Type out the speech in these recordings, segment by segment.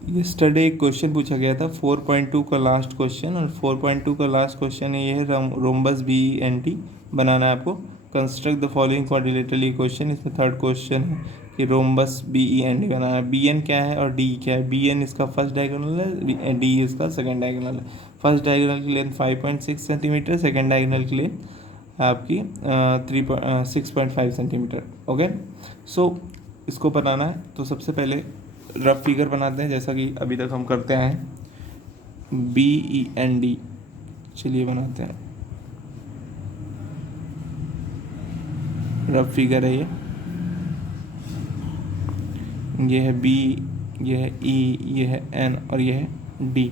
Yesterday एक question पूछा गया था 4.2 का लास्ट क्वेश्चन, और 4.2 का लास्ट क्वेश्चन ये है रोम्बस बी एन टी बनाना है आपको। Construct the following quadrilateral equation. इसमें थर्ड क्वेश्चन है कि rhombus B E N D बनाना है। बी एन क्या है और डी क्या है? बी एन इसका फर्स्ट डायगोनल है, डी इसका सेकंड डायगोनल है। फर्स्ट डायगोनल की लेंथ 5.6 सेंटीमीटर, सेकेंड डायगोनल की लेंथ आपकी 6.5 सेंटीमीटर। ओके, सो इसको बनाना है तो सबसे पहले रफ फिगर बनाते हैं जैसा कि अभी तक हम करते हैं। बी ई एन डी, चलिए बनाते हैं। रफ फिगर है ये है बी, ये है ई, ये है एन और ये है डी।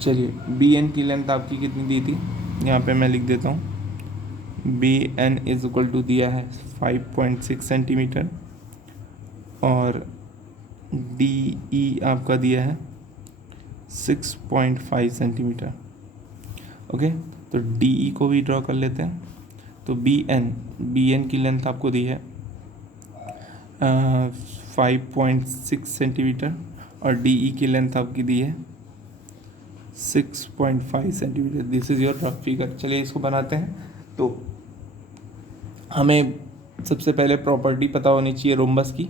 चलिए, बी एन की लेंथ आपकी कितनी दी थी, यहाँ पे मैं लिख देता हूँ। B N is equal to दिया है 5.6 सेंटीमीटर, और डी ई आपका दिया है 6.5 सेंटीमीटर। ओके, तो डी ई को भी ड्रॉ कर लेते हैं। तो बी एन की लेंथ आपको दी है 5.6 सेंटीमीटर, और डी ई की लेंथ आपकी दी है 6.5 centimetre. This is your rough figure. चलिए इसको बनाते हैं। तो हमें सबसे पहले प्रॉपर्टी पता होनी चाहिए रोम्बस की।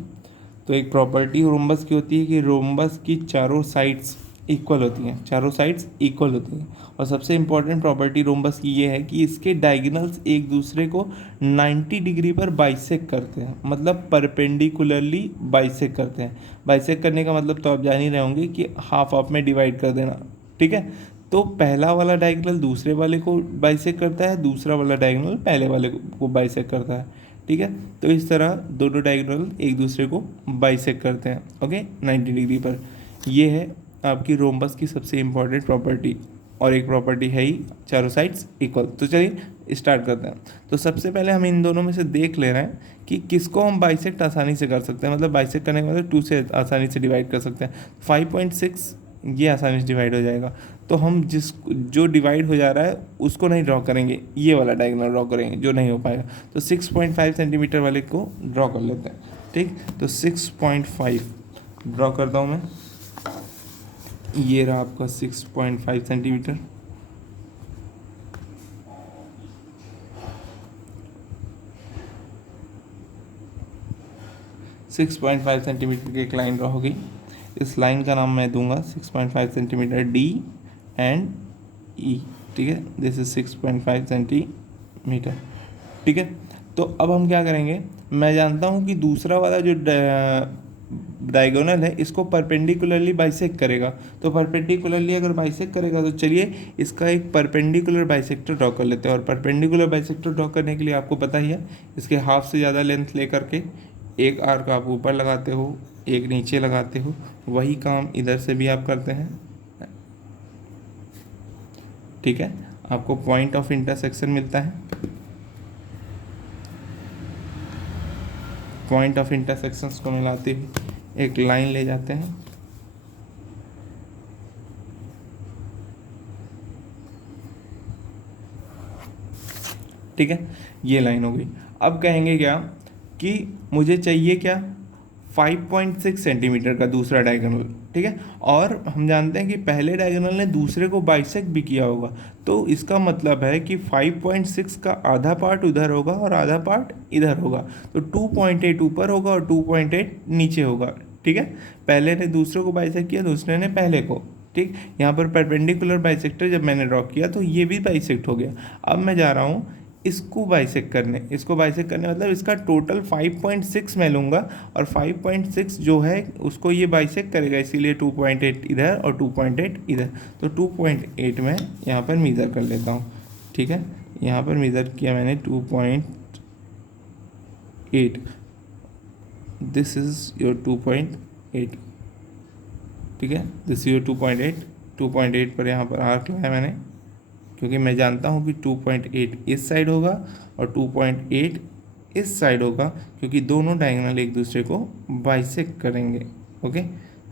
तो एक प्रॉपर्टी रोम्बस की होती है कि रोम्बस की चारों साइड्स इक्वल होती हैं, चारों साइड्स इक्वल होती हैं। और सबसे इम्पॉर्टेंट प्रॉपर्टी रोम्बस की ये है कि इसके डायगोनल्स एक दूसरे को 90 डिग्री पर बाइसेक्ट करते हैं, मतलब परपेंडिकुलरली बाइसेक्ट करते हैं। बाइसेक्ट करने का मतलब तो आप जान ही रहे होंगे कि हाफ हाफ में डिवाइड कर देना, ठीक है। तो पहला वाला डायगोनल दूसरे वाले को बाइसेक्ट करता है, दूसरा वाला डायगोनल पहले वाले को बाइसेक्ट करता है, ठीक है। तो इस तरह दोनों डायगोनल एक दूसरे को बाइसेक्ट करते हैं, ओके, 90 डिग्री पर। ये है आपकी रोम्बस की सबसे इम्पॉर्टेंट प्रॉपर्टी, और एक प्रॉपर्टी है ही चारों साइड्स इक्वल। तो चलिए स्टार्ट करते हैं। तो सबसे पहले हम इन दोनों में से देख ले रहे हैं कि किसको हम बाइसेक्ट आसानी से कर सकते हैं, मतलब बाइसेक्ट करने के मतलब 2 से आसानी से डिवाइड कर सकते हैं। 5.6 ये आसानी से डिवाइड हो जाएगा। तो हम जो डिवाइड हो जा रहा है उसको नहीं ड्रॉ करेंगे, ये वाला डायगोनल ड्रॉ करेंगे जो नहीं हो पाएगा। तो 6.5 सेंटीमीटर वाले को ड्रॉ कर लेते हैं, ठीक। तो 6.5 ड्रॉ करता हूँ मैं। ये रहा आपका 6.5 centimetre. Six point five centimetre की एक लाइन ड्रॉ हो गई। इस लाइन का नाम मैं दूंगा 6.5 सेंटीमीटर डी एंड ई, ठीक है। दिस इज 6.5 सेंटीमीटर, ठीक है। तो अब हम क्या करेंगे, मैं जानता हूँ कि दूसरा वाला जो डायगोनल है इसको परपेंडिकुलरली बाइसेक्ट करेगा। तो परपेंडिकुलरली अगर बाइसेक्ट करेगा तो चलिए इसका एक परपेंडिकुलर बाइसेक्टर ड्रॉ कर लेते हैं। और परपेंडिकुलर बाइसेक्टर ड्रॉ करने के लिए आपको पता ही है, इसके हाफ से ज़्यादा लेंथ लेकर के एक आर्क आप ऊपर लगाते हो, एक नीचे लगाते हो। वही काम इधर से भी आप करते हैं, ठीक है। आपको पॉइंट ऑफ इंटरसेक्शन मिलता है। पॉइंट ऑफ इंटरसेक्शंस को मिलाते हुए एक लाइन ले जाते हैं, ठीक है। ये लाइन हो गई। अब कहेंगे क्या कि मुझे चाहिए क्या, 5.6 सेंटीमीटर का दूसरा डायगोनल, ठीक है। और हम जानते हैं कि पहले डायगोनल ने दूसरे को बाइसेक्ट भी किया होगा। तो इसका मतलब है कि 5.6 का आधा पार्ट उधर होगा और आधा पार्ट इधर होगा। तो 2.8 ऊपर होगा और 2.8 नीचे होगा, ठीक है। पहले ने दूसरे को बाइसेक्ट किया, दूसरे ने पहले को, ठीक। यहाँ पर परपेंडिकुलर बाइसेक्टर जब मैंने ड्रॉ किया तो ये भी बाइसेक्ट हो गया। अब मैं जा रहा हूँ इसको बाइसेक्ट करने। इसको बाइसेक्ट करने मतलब इसका टोटल 5.6 मैं लूँगा, और 5.6 जो है उसको ये बाइसेक्ट करेगा, इसीलिए 2.8 इधर और 2.8 इधर। तो 2.8 मैं यहाँ पर मेज़र कर लेता हूँ, ठीक है। यहाँ पर मेज़र किया मैंने 2.8। दिस इज़ योर 2.8, ठीक है। This is your 2.8। 2.8 पर यहाँ पर आर्क लगाया मैंने, क्योंकि मैं जानता हूँ कि 2.8 इस साइड होगा और 2.8 इस साइड होगा, क्योंकि दोनों डायगोनल एक दूसरे को बाइसेक्ट करेंगे, okay.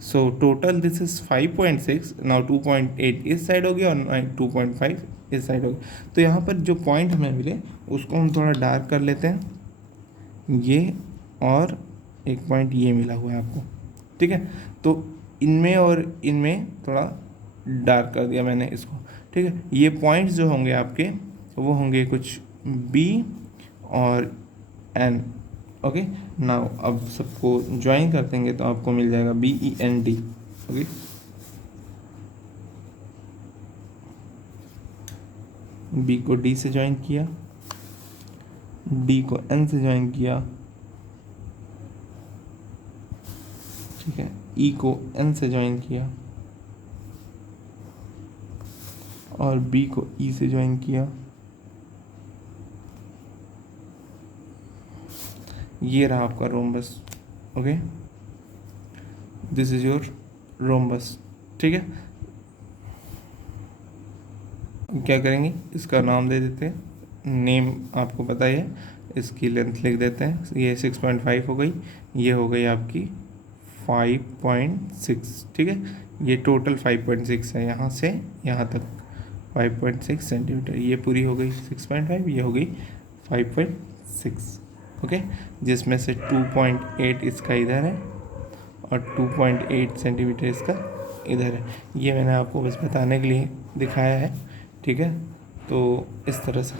So total this is 5.6। Now 2.8 इस साइड हो गया और 2.5 इस साइड हो गया। तो यहाँ पर जो पॉइंट हमें मिले उसको हम थोड़ा डार्क कर लेते हैं, ये और एक पॉइंट ये मिला हुआ है आपको, ठीक है। तो इनमें और इनमें थोड़ा डार्क कर दिया मैंने इसको, ठीक है। ये पॉइंट्स जो होंगे आपके वो होंगे कुछ बी और एन, ओके। नाउ अब सबको ज्वाइन कर देंगे तो आपको मिल जाएगा BEND, ओके। बी को डी से ज्वाइन किया, डी को एन से ज्वाइन किया, ठीक है। ई को एन से ज्वाइन किया और बी को ई से ज्वाइन किया। ये रहा आपका rhombus, okay. This is your rhombus, ठीक है। क्या करेंगे, इसका नाम दे देते हैं, नेम आपको पता ही है, इसकी लेंथ लिख देते हैं। ये 6.5 हो गई, ये हो गई आपकी 5.6, ठीक है। ये टोटल 5.6 है, यहाँ से यहाँ तक 5.6 सेंटीमीटर। ये पूरी हो गई 6.5, ये हो गई 5.6, ओके। जिसमें से 2.8 इसका इधर है और 2.8 सेंटीमीटर इसका इधर है। ये मैंने आपको बस बताने के लिए दिखाया है, ठीक है। तो इस तरह से